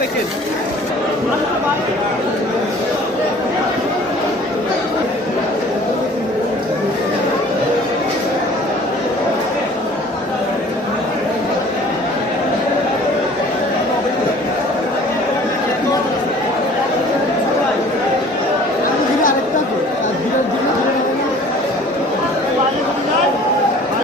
দেখেন